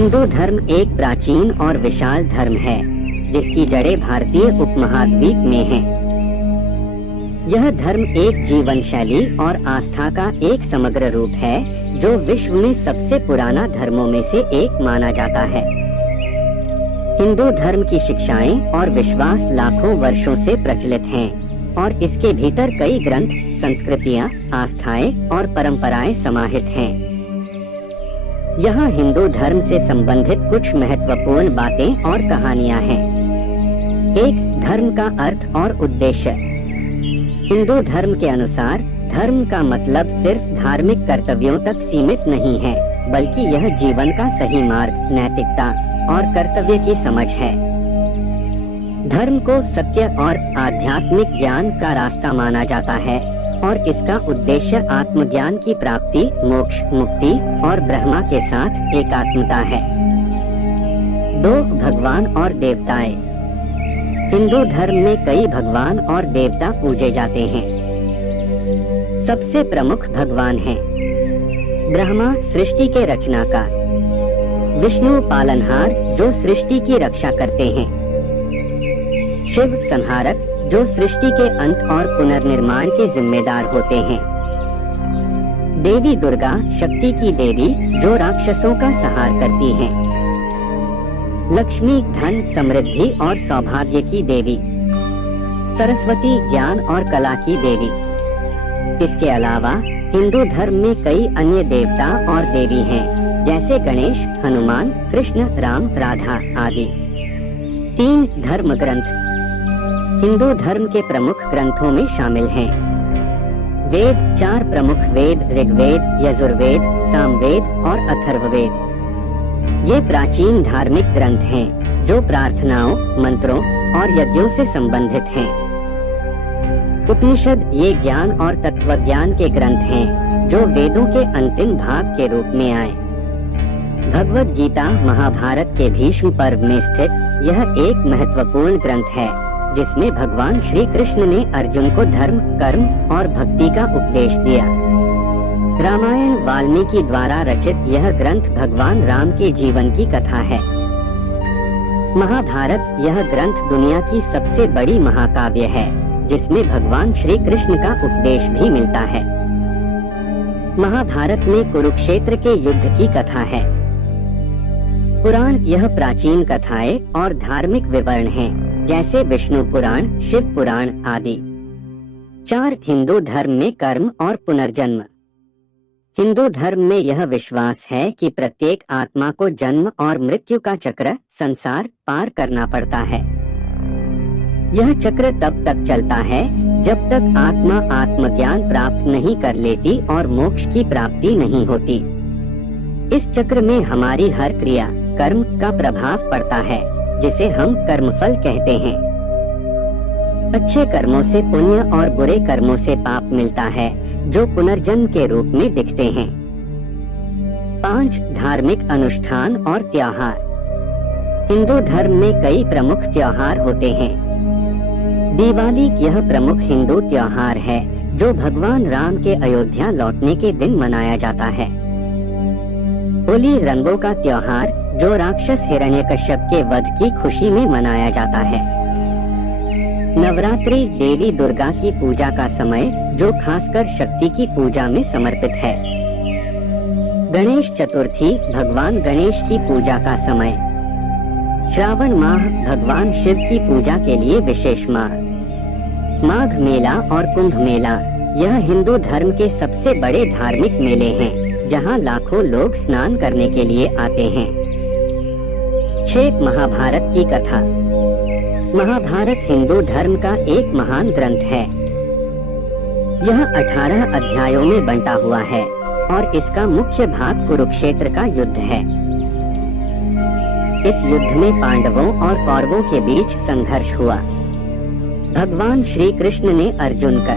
हिंदू धर्म एक प्राचीन और विशाल धर्म है जिसकी जड़ें भारतीय उपमहाद्वीप में हैं। यह धर्म एक जीवन शैली और आस्था का एक समग्र रूप है जो विश्व में सबसे पुराना धर्मों में से एक माना जाता है। हिंदू धर्म की शिक्षाएं और विश्वास लाखों वर्षों से प्रचलित हैं और इसके भीतर कई ग्रंथ, संस्कृतियां, आस्थाएं और परंपराएं समाहित हैं। यहाँ हिंदू धर्म से संबंधित कुछ महत्वपूर्ण बातें और कहानियां हैं। 1. धर्म का अर्थ और उद्देश्य। हिंदू धर्म के अनुसार धर्म का मतलब सिर्फ धार्मिक कर्तव्यों तक सीमित नहीं है, बल्कि यह जीवन का सही मार्ग, नैतिकता और कर्तव्य की समझ है। धर्म को सत्य और आध्यात्मिक ज्ञान का रास्ता माना जाता है और इसका उद्देश्य आत्मज्ञान की प्राप्ति, मोक्ष, मुक्ति और ब्रह्मा के साथ एकात्मता है। 2. भगवान और देवताएं। हिंदू धर्म में कई भगवान और देवता पूजे जाते हैं। सबसे प्रमुख भगवान हैं ब्रह्मा, सृष्टि के रचनाकार; विष्णु, पालनहार, जो सृष्टि की रक्षा करते हैं; शिव, संहारक, जो सृष्टि के अंत और पुनर्निर्माण के जिम्मेदार होते हैं; देवी दुर्गा, शक्ति की देवी, जो राक्षसों का संहार करती हैं; लक्ष्मी, धन, समृद्धि और सौभाग्य की देवी; सरस्वती, ज्ञान और कला की देवी। इसके अलावा हिंदू धर्म में कई अन्य देवता और देवी हैं, जैसे गणेश, हनुमान, कृष्ण, राम, राधा आदि। 3. धर्म ग्रंथ। हिंदू धर्म के प्रमुख ग्रंथों में शामिल हैं वेद। 4 प्रमुख वेद ऋग्वेद, यजुर्वेद, सामवेद और अथर्ववेद। ये प्राचीन धार्मिक ग्रंथ हैं जो प्रार्थनाओं, मंत्रों और यज्ञों से संबंधित हैं। उपनिषद ये ज्ञान और तत्वज्ञान के ग्रंथ हैं जो वेदों के अंतिम भाग के रूप में आए। भगवद गीता महाभारत के भीष्म पर्व में स्थित यह एक महत्वपूर्ण ग्रंथ है जिसमें भगवान श्री कृष्ण ने अर्जुन को धर्म, कर्म और भक्ति का उपदेश दिया। रामायण वाल्मीकि द्वारा रचित यह ग्रंथ भगवान राम के जीवन की कथा है। महाभारत यह ग्रंथ दुनिया की सबसे बड़ी महाकाव्य है जिसमें भगवान श्री कृष्ण का उपदेश भी मिलता है। महाभारत में कुरुक्षेत्र के युद्ध की कथा है। पुराण यह प्राचीन कथाएं और धार्मिक विवरण हैं, जैसे विष्णु पुराण, शिव पुराण आदि। 4. हिंदू धर्म में कर्म और पुनर्जन्म। हिंदू धर्म में यह विश्वास है कि प्रत्येक आत्मा को जन्म और मृत्यु का चक्र, संसार पार करना पड़ता है। यह चक्र तब तक चलता है जब तक आत्मा आत्मज्ञान प्राप्त नहीं कर लेती और मोक्ष की प्राप्ति नहीं होती। इस चक्र में हमारी हर क्रिया, कर्म का प्रभाव पड़ता है, जिसे हम कर्मफल कहते हैं। अच्छे कर्मों से पुण्य और बुरे कर्मों से पाप मिलता है, जो पुनर्जन्म के रूप में दिखते हैं। 5. धार्मिक अनुष्ठान और त्योहार। हिंदू धर्म में कई प्रमुख त्योहार होते हैं। दिवाली यह प्रमुख हिंदू त्योहार है जो भगवान राम के अयोध्या लौटने के दिन मनाया जाता है। होली रंगों का त्योहार जो राक्षस हिरण्यकश्यप के वध की खुशी में मनाया जाता है। नवरात्रि देवी दुर्गा की पूजा का समय जो खासकर शक्ति की पूजा में समर्पित है। गणेश चतुर्थी भगवान गणेश की पूजा का समय। श्रावण माह भगवान शिव की पूजा के लिए विशेष माह। माघ मेला और कुंभ मेला यह हिंदू धर्म के सबसे बड़े धार्मिक मेले हैं, जहां लाखों लोग स्नान करने के लिए आते हैं। 6. महाभारत की कथा। महाभारत हिंदू धर्म का एक महान ग्रंथ है। यह 18 अध्यायों में बंटा हुआ है और इसका मुख्य भाग कुरुक्षेत्र का युद्ध है। इस युद्ध में पांडवों और कौरवों के बीच संघर्ष हुआ। भगवान श्री कृष्ण ने अर्जुन का